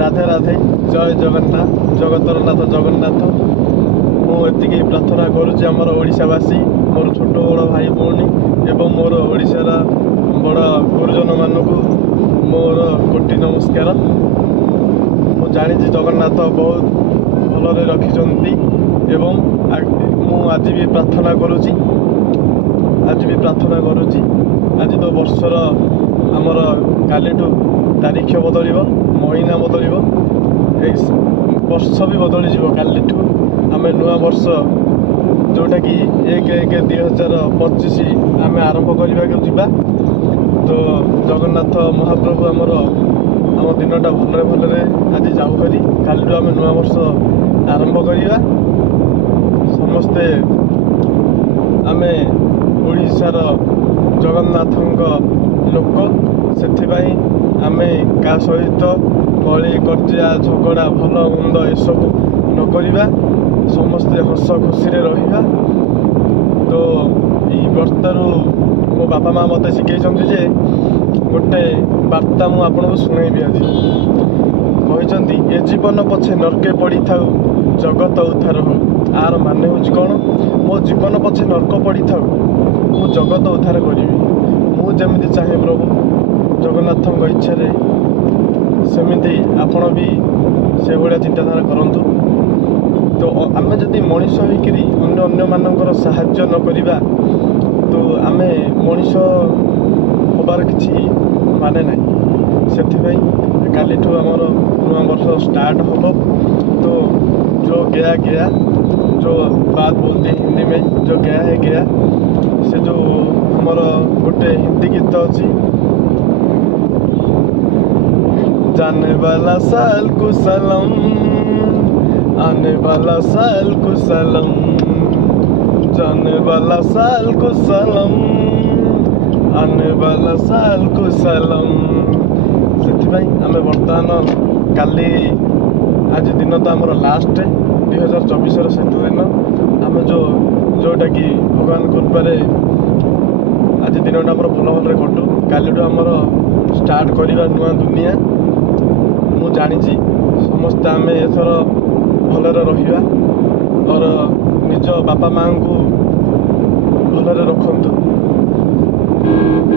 राधे राधे जय जगन्नाथ जगतर नाथ जगन्नाथ मुझे प्रार्थना करुच्ची आमर ओडिशावासी मोर छोट बड़ भाई भौणी एवं मोर ओडिशार बड़ गुरुजन मानक मोर कोटि नमस्कार। मु जानी जगन्नाथ बहुत भलरे रखिछंती एवं मु आज भी प्रार्थना करुच्ची आज तो वर्षर आमर कालीठू तारीख बदल महीना बदल वर्ष भी बदल कालीठू आम नुआ वर्ष जोटा कि 1/1/2025 आम आरंभ करने जा तो जगन्नाथ महाप्रभु आमर आम दिनटा भलरे भलरे आज जाऊ करी कालीठू आम नुआ वर्ष आरंभ करवा समस्ते आम ओडिशार जगन्नाथ लोक से आमे का सहित कली कर्जा झगड़ा भल मंद एसबू न करवा समस्ते हस खुशी रहा। तो ये बर्तारू मो बापा माँ मत शिखे जे गोटे बार्ता मु आपको शुणेबी आज कहते ए जीवन पछे नरके पड़ी थाउ जगत उद्धार हो आर माने हूँ कौन मो जीवन पछे नरक पड़ी थाउ मु जगत उद्धार करी मुझे चाहे प्रभु जगन्नाथ इच्छा सेमती आपण भी से भाया चिंताधारा करूँ। तो आम जदि मनीष होकरी अन्य मानकर साहाय्य न करिबा तो आम मनीष होबार किसी माने ना से कालीठू आमर नुआ वर्ष स्टार्ट हम तो जो गया गया जो बात बोलते हिंदी में जो गया है गया से जो हमर गोटे हिंदी गीत अच्छी जाने वाला साल को सलाम आने वाला साल को सलाम जाने वाला साल को सलाम आने वाला साल को सलाम से आम बर्तमान काली आज दिन तो आमर लास्ट 2024 शेष दिन आम जोटा कि भगवान कृपारे आज दिनटा आमर भल भल कटू कालीठू आमर स्टार्ट करवा नुआ दुनिया मु जानी समस्ते आम एथर भलरे रहिबा और निज बापा माँ को भलरे रखंतु।